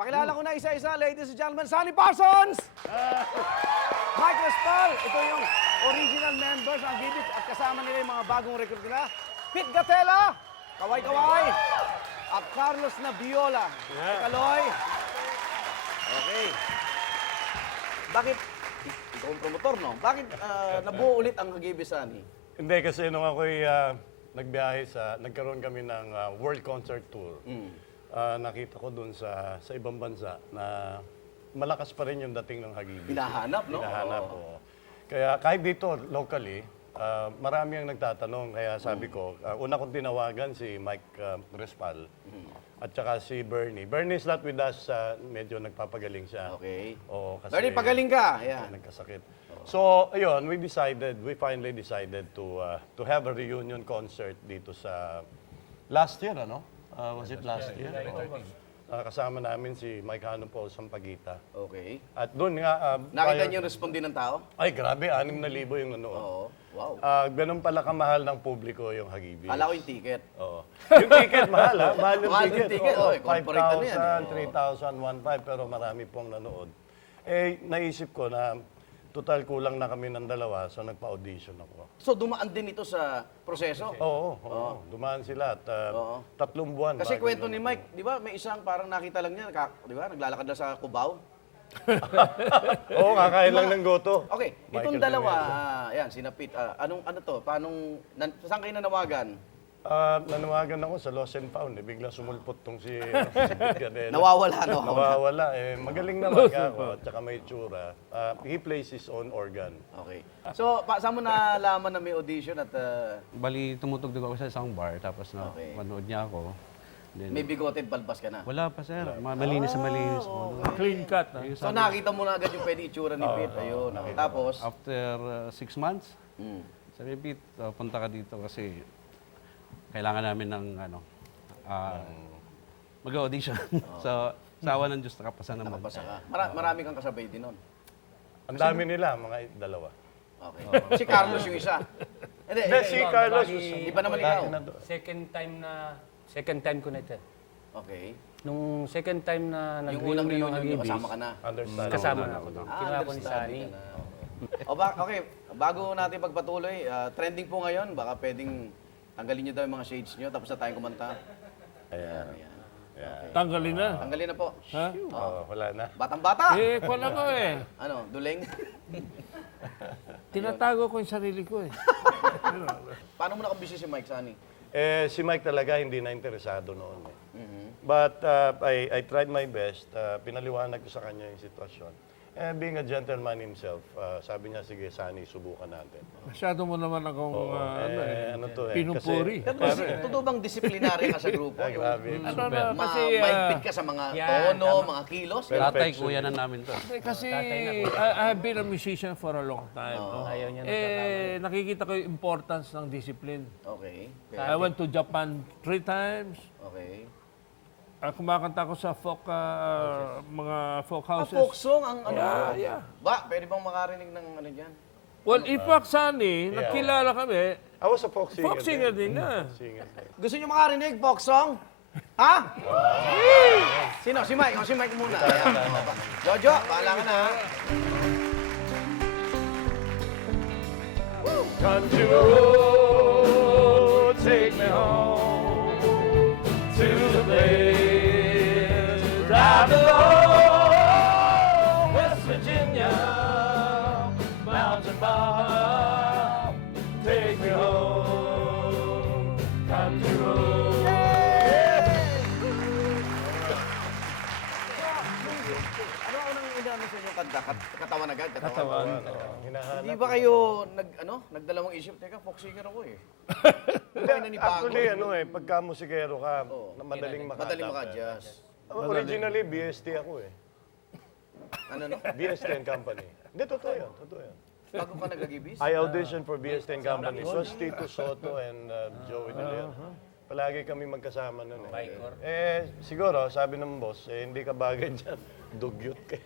Pakilala ko na isa-isa, ladies and gentlemen, Sonny Parsons! Mike Respal, ito yung original members ng Gibis at kasama nila yung mga bagong recruit nila. Pete Gatela, kaway-kaway, at Carlos Nabiola. Kaloy. Okay. Bakit, ikaw ang promotor, no? Bakit nabuo ulit ang Gibis, Sonny? Hindi, kasi nung ako'y nagbiyahe nagkaroon kami ng World Concert Tour. Nakita ko dun sa ibang bansa na malakas pa rin yung dating ng Hagibis. Hinahanap, no? Hinahanap, oo. Kaya kahit dito, locally, marami ang nagtatanong. Kaya sabi ko, una kong tinawagan si Mike Respal at saka si Bernie. Bernie is not with us, medyo nagpapagaling siya. Okay. Oo, kasi Bernie, pagaling ka. Yeah. nagkasakit. So, ayun, we finally decided to have a reunion concert dito sa last year, ano? Was it last year? Kasama namin si Mike Hanum Paul Sampaguita. Okay. At doon nga... Nakita niyo yung responde ng tao? Ay, grabe, 6,000 yung nanood. Oo. Wow. Ganun pala kamahal ng publiko yung Hagibis. Kala ko yung ticket. Oo. Yung ticket, mahal ha? Mahal yung Mahal yung ticket. ticket. Oo, Oy, corporate na yan, 5,000, 3,000, 1,500, pero marami pong nanood. Eh, naisip ko na total kulang na kami ng dalawa, so nagpa-audition ako. So, dumaan din ito sa proseso? Oo. Dumaan sila at 3 buwan. Kasi bago kwento na- ni Mike, di ba, may isang parang nakita lang niya, di ba, naglalakad na sa Cubao. Oo, kakain lang ng goto. Okay, itong Michael dalawa, Jimenez. yan, sina Pete, ano to, saan kayo nanawagan? Nanawagan ako sa Lost and Found. Bigla sumulpot tong si Pete Gadela. Nawawala, no? Nawawala. Magaling naman ako at saka may tsura. He plays his own organ. Okay. So, saan mo nalaman na may audition at Bali, tumutugtog ako sa isang bar, tapos na Okay. manood niya ako. Then, may bigote at balbas ka na? wala pa, sir. Malinis na malinis. Clean cut. So, nakita mo na agad yung pwede itsura ni Pete. Ayun. Tapos, After 6 months, sabi ni Pete, punta ka dito kasi kailangan namin ng mag-audition. So, sa awa ng Diyos, nakapasa naman. nakapasa ka. Marami kang kasabay din nun. Ang dami nila, mga dalawa. Okay. Si Carlos yung isa. Hindi, Si Carlos, Di ba naman ikaw? Second time ko na ito. Okay. Nung second time na Yung unang nag-reunion ng reunion, Hagibis, kasama ka na. Understand. kasama na ako doon. Kinuha ko ni Understanding Sunny. ka na. Okay. Bago natin pagpatuloy, trending po ngayon, baka pwedeng tanggalin nyo daw yung mga shades nyo, tapos na tayong kumanta. Ayan. Tanggalin na. Tanggalin na po. Ha? Wala na. Batang-bata! Kung ako Ano, duling? tinatago ko yung sarili ko Paano mo nakabisi si Mike, Sunny? Si Mike talaga hindi na interesado noon. But I tried my best. Pinaliwanag ko sa kanya yung sitwasyon. Being a gentleman himself, sabi niya, sige, Sunny, subukan natin. Masyado mo naman akong Ano to pinupuri. Pero totoo bang disiplinary ka sa grupo? Ay, grabe. Sana kasi, Mahigpit ka sa mga tono, mga kilos? Tatay, kuya na namin to. kasi I have been a musician for a long time. No? Nakikita ko yung importance ng discipline. Okay. I went to Japan 3 times. Okay. Kumakanta ko sa mga folk houses. Folk song ang ano? Yeah. Ba, pwede bang makarinig ng ano dyan? Well, in fact, Sunny, nakilala kami, I was a folk singer. folk singer din na. Singer. Gusto nyo makarinig, folk song? Ha? Sino? Si Mike. O, si Mike muna. Ayan. Jojo, bahala ka na. ha? Country road, take me home to the place I belong. West Virginia, mountain bar, take me home, country road. Ano ang inano sa inyong kanta? Katawan agad? Katawan. Hindi ba kayo nagdalawang isip? Teka, folk singer ako eh. Actually, pagka musikero ka, na madaling Madaling maka-adapt. maka-adjust. Originally, BST ako eh. Ano no? BST and Company. Hindi, totoo yan. Totoo yan. Bago ka nag-agibis? I auditioned for BST and Company. So, Tito Soto and Joey De Leon. Palagi kami magkasama nun eh. Siguro, sabi ng boss, hindi ka bagay dyan. Dugyot ka.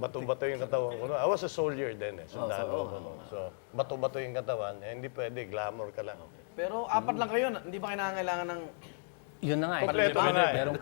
Bato-bato yung katawan ko. I was a soldier then eh. Sundalo ako. So, bato-bato yung katawan. Hindi pwede, glamour ka lang. Pero apat lang kayo, hindi ba kailangan ng Yun na nga. Kompleto na nga eh. Meron ka